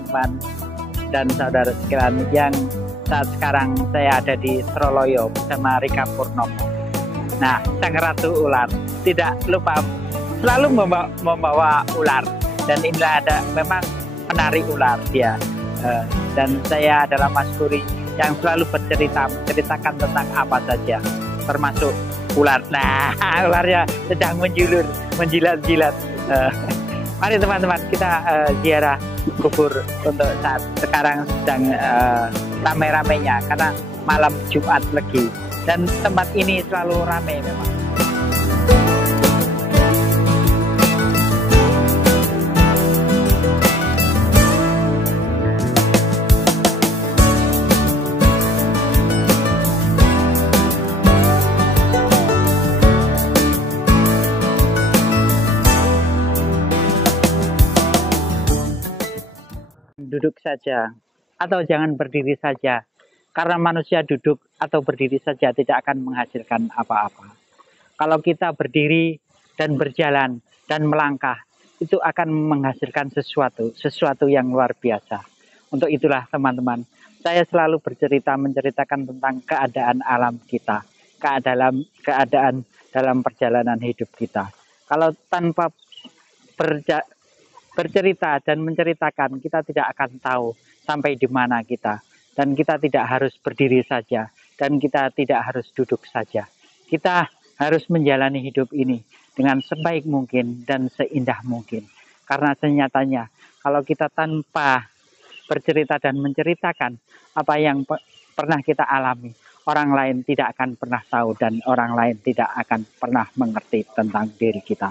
teman-teman dan saudara sekalian yang saat sekarang saya ada di Troloyo bersama Rika Purnomo. Nah, sang ratu ular tidak lupa selalu membawa ular, dan inilah ada memang penari ular dia. Dan saya adalah Mas Kuri yang selalu menceritakan tentang apa saja, termasuk ular. Nah, ularnya sedang menjilat-jilat. Mari teman-teman, kita ziarah kubur untuk saat sekarang sedang rame-ramenya karena malam Jumat Legi, dan tempat ini selalu ramai memang. Duduk saja atau jangan berdiri saja, karena manusia duduk atau berdiri saja tidak akan menghasilkan apa-apa. Kalau kita berdiri dan berjalan dan melangkah, itu akan menghasilkan sesuatu yang luar biasa. Untuk itulah teman-teman, saya selalu menceritakan tentang keadaan alam kita, keadaan dalam perjalanan hidup kita. Kalau tanpa bercerita dan menceritakan, kita tidak akan tahu sampai di mana kita, dan kita tidak harus berdiri saja, dan kita tidak harus duduk saja. Kita harus menjalani hidup ini dengan sebaik mungkin dan seindah mungkin, karena senyatanya kalau kita tanpa bercerita dan menceritakan apa yang pernah kita alami, orang lain tidak akan pernah tahu, dan orang lain tidak akan pernah mengerti tentang diri kita.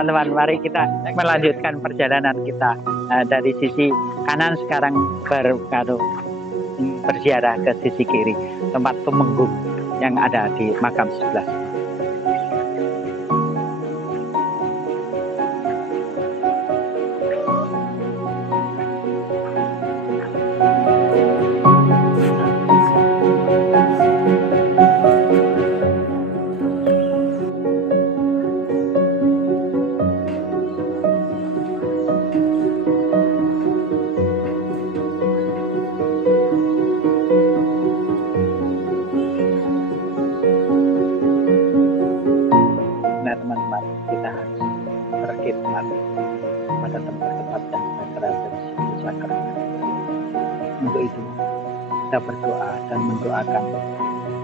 Teman-teman, mari kita melanjutkan perjalanan kita dari sisi kanan. Sekarang berziarah ke sisi kiri, tempat Tumenggung yang ada di makam sebelah. Teman-teman, kita harus berkhidmat pada tempat-tempat dan sakral. Untuk itu kita berdoa dan mendoakan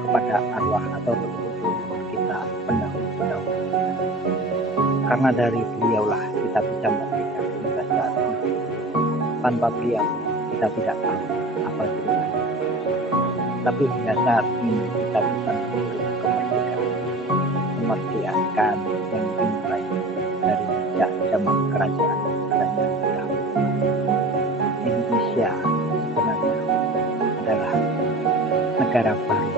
kepada arwah atau leluhur kita pendahulu, karena dari beliaulah kita bisa merdeka hingga saat ini. Tanpa beliau kita tidak tahu apa ceritanya, tapi hingga saat ini kita bisa menuju kemerdekaan yang dimulai dari zaman kerajaan dahulu. Indonesia sebenarnya adalah negara baru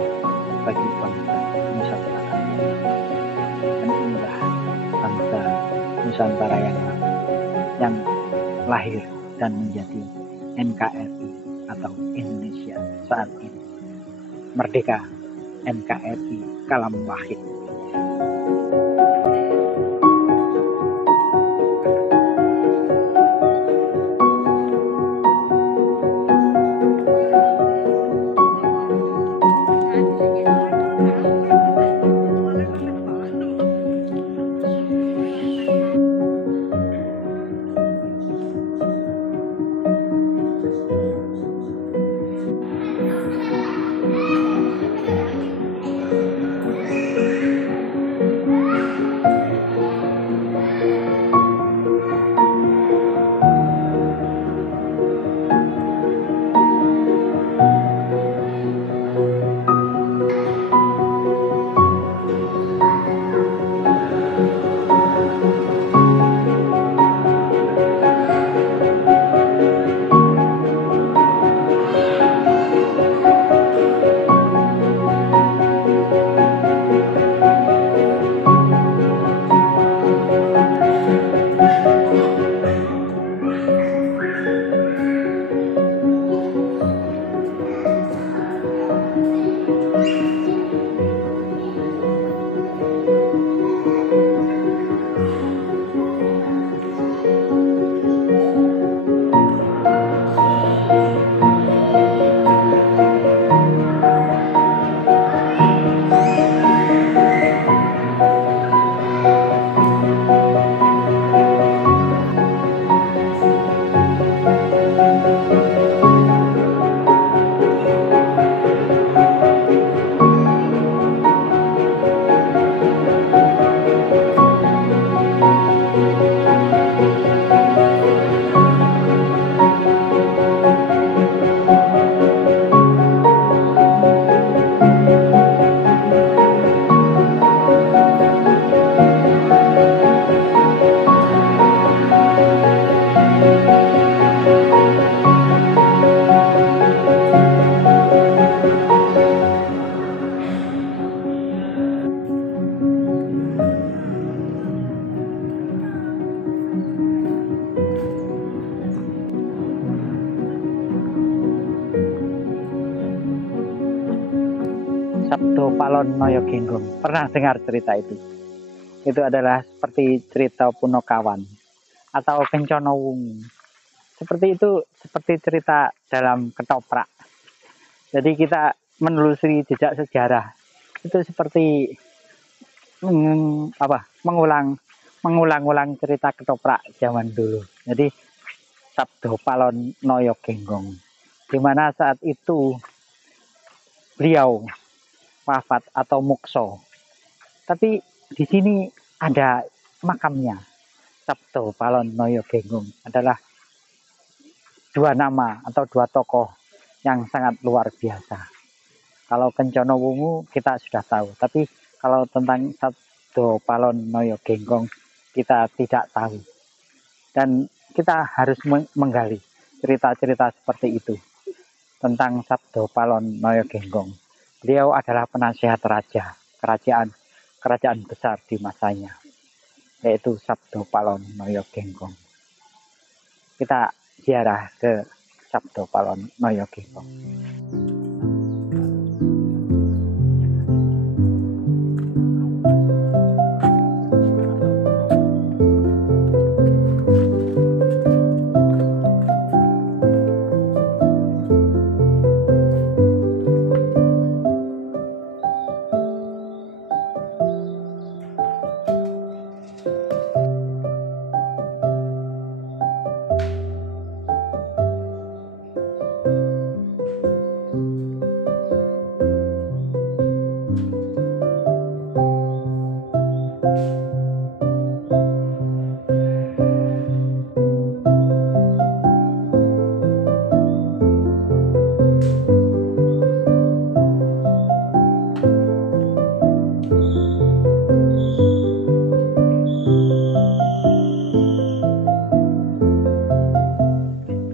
bagi bangsa Nusantara, dan inilah bangsa Nusantara yang lahir dan menjadi NKRI atau Indonesia saat ini. Merdeka NKRI kalam wahid. Sabdo Palon Noyo Genggong. Pernah dengar cerita itu? Itu adalah seperti cerita Punokawan atau Kencono Wungu. Seperti itu, seperti cerita dalam ketoprak. Jadi kita menelusuri jejak sejarah itu seperti mengulang-ulang cerita ketoprak zaman dulu. Jadi Sabdo Palon Noyo Genggong, di mana saat itu beliau wafat atau mukso. Tapi di sini ada makamnya. Sabdo Palon Noyo Genggong adalah dua nama atau dua tokoh yang sangat luar biasa. Kalau Kencono Wungu kita sudah tahu, tapi kalau tentang Sabdo Palon Noyo Genggong kita tidak tahu. Dan kita harus menggali cerita-cerita seperti itu tentang Sabdo Palon Noyo Genggong. Beliau adalah penasihat raja kerajaan besar di masanya, yaitu Sabdo Palon Noyo Genggong. Kita ziarah ke Sabdo Palon Noyo Genggong.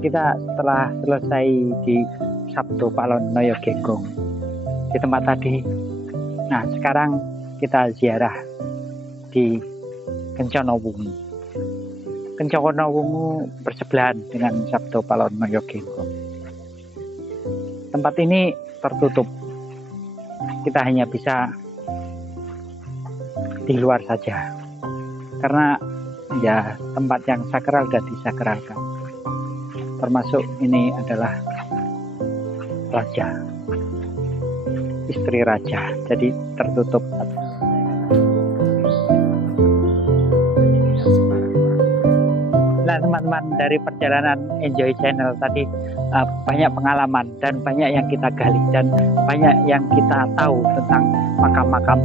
Kita setelah selesai di Sabdo Palon Noyo Genggong di tempat tadi, nah sekarang kita ziarah di Kencono Wungu. Kencono Wungu bersebelahan dengan Sabdo Palon Noyo Genggong. Tempat ini tertutup, kita hanya bisa di luar saja karena ya tempat yang sakral dan disakralkan. Termasuk ini adalah raja, istri raja, jadi tertutup. Nah teman-teman, dari perjalanan Enjoy Channel tadi banyak pengalaman dan banyak yang kita gali dan banyak yang kita tahu tentang makam-makam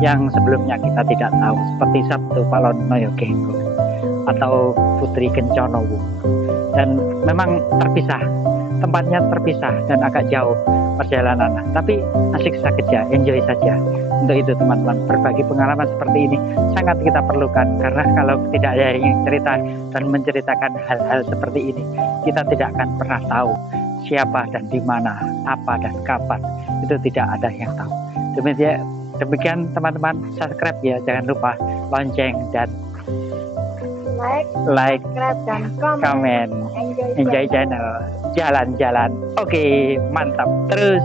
yang sebelumnya kita tidak tahu, seperti Sabdo Palon Noyo Genggong atau Putri Kencono Wungu. Dan memang terpisah, tempatnya terpisah dan agak jauh perjalanan, tapi asik saja, enjoy saja. Untuk itu teman-teman, berbagi pengalaman seperti ini sangat kita perlukan, karena kalau tidak ada yang cerita dan menceritakan hal-hal seperti ini, kita tidak akan pernah tahu siapa dan di mana, apa dan kapan. Itu tidak ada yang tahu. Demikian teman-teman, subscribe ya, jangan lupa lonceng dan like, subscribe dan komen. Enjoy Channel, jalan-jalan. Oke, mantap terus.